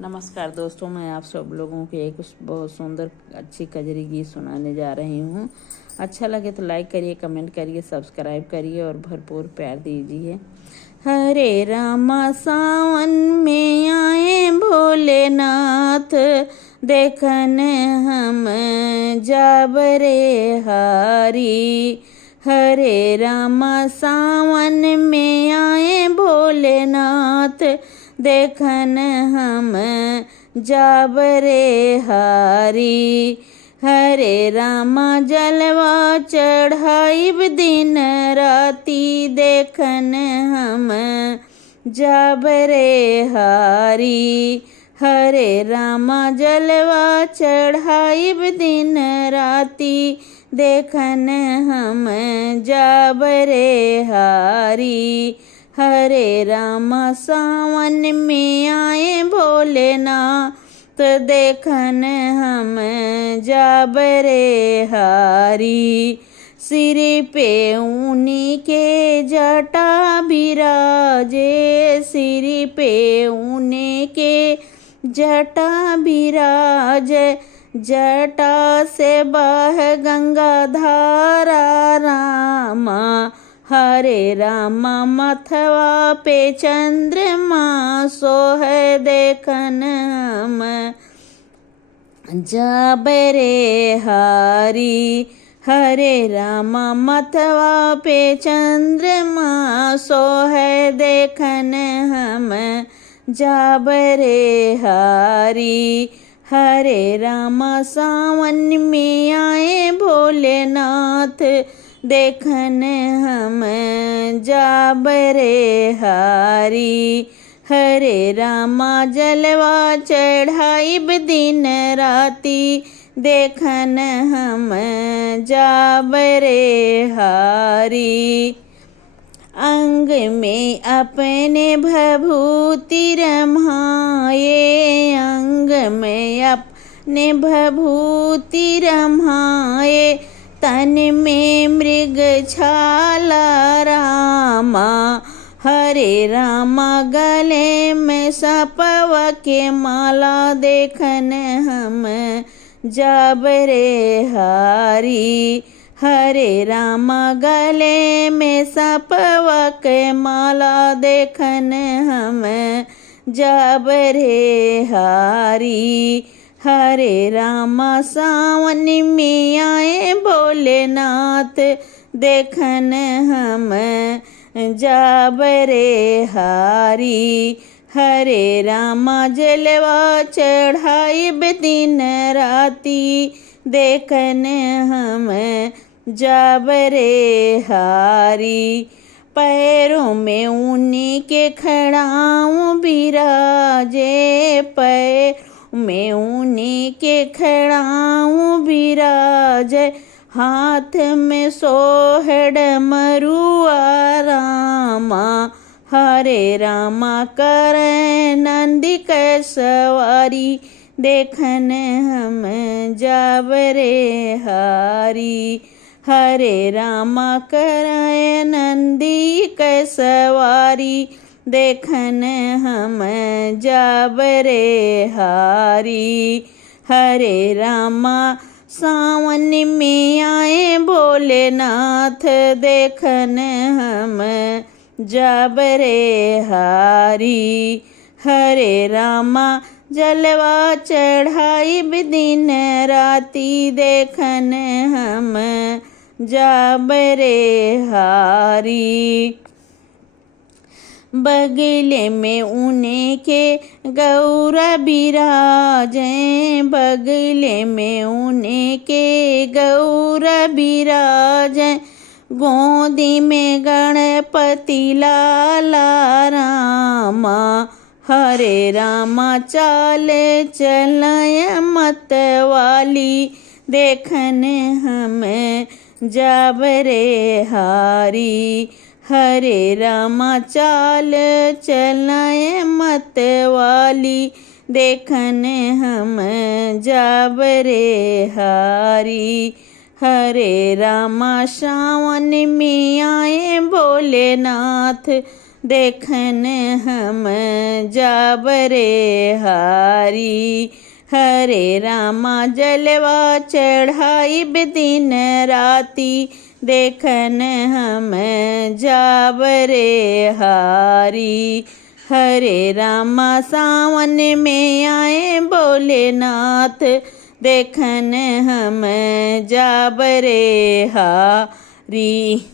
नमस्कार दोस्तों, मैं आप सब लोगों को एक बहुत सुंदर अच्छी कजरी गीत सुनाने जा रही हूँ। अच्छा लगे तो लाइक करिए, कमेंट करिए, सब्सक्राइब करिए और भरपूर प्यार दीजिए। हरे रामा सावन में आए भोलेनाथ, देखन हम जाबरे हारी। हरे रामा सावन में आए भोलेनाथ, देखन हम जाबरे हारी। हरे रामा जलवा चढ़ाइब दिन राती, देखन हम जाबरे हारी। हरे रामा जलवा चढ़ाइब दिन राती, देखन हम जाबरे हारी। हरे रामा सावन में आए भोलेनाथ, देखन हम जाबरे हारी। सिर पे ऊनी के जटा बिराजे, सिर पे ऊनी के जटा बिराजे, जटा से बह गंगा धारा रामा। हरे रामा मथवा पे चंद्रमा सोह, देखन हम जाबरे हारी। हरे रामा मथवा पे चंद्रमा सोह, देखन हम जाबरे हारी। हरे रामा सावन में आए भोलेनाथ, देखन हम जाबरे हारी। हरे रामा जलवा चढ़ाइब दिन राती, देखन हम जाबरे हारी। अंग में अपने भभूति रमाए, अंग में अपने भभूति रमाए, तन में मृग छाला रामा। हरे रामा गले में सपव के माला, देखन हम जाबरे हारी। हरे रामा गले में सपव के माला, देखन हम जाबरे हारी। हरे रामा सावन में आए भोलेनाथ, देखन हम जाबरे हारी। हरे रामा जलवा चढ़ाइब दिन राती, देखन हम जाबरे हारी। पैरों में ऊनी के खड़ाऊं बिराजे, पैर में ऊनी के खड़ाऊं बिराजे, हाथ में सोहड़ मरुआ रामा। हरे रामा करे नंदी के सवारी, देखन हम जाबरे हारी। हरे रामा करे नंदी के सवारी, देखन हम जाबरे हारी। हरे रामा सावन में आए भोलेनाथ, देखन हम जाबरे हारी। हरे रामा जलवा चढ़ाइब दिन राती, देखन हम जाबरे हारी। बगले में ऊने के गौरा बिराजे, बगले में ऊने के गौरा बिराजे, गोदी में गणपति लाला रामा। हरे रामा चाल चलय मतवाली, देखन हम जाबरे हारी। हरे रामा चाल चलय मतवाली, देखन हम जाबरे हारी। हरे रामा सावन में आए भोलेनाथ, देखन हम जाबरे हारी। हरे रामा जलवा चढ़ाई दिन राती, देखन हम जाबरे हारी। हरे रामा सावन में आए भोलेनाथ, देखन हम जाबरे हारी।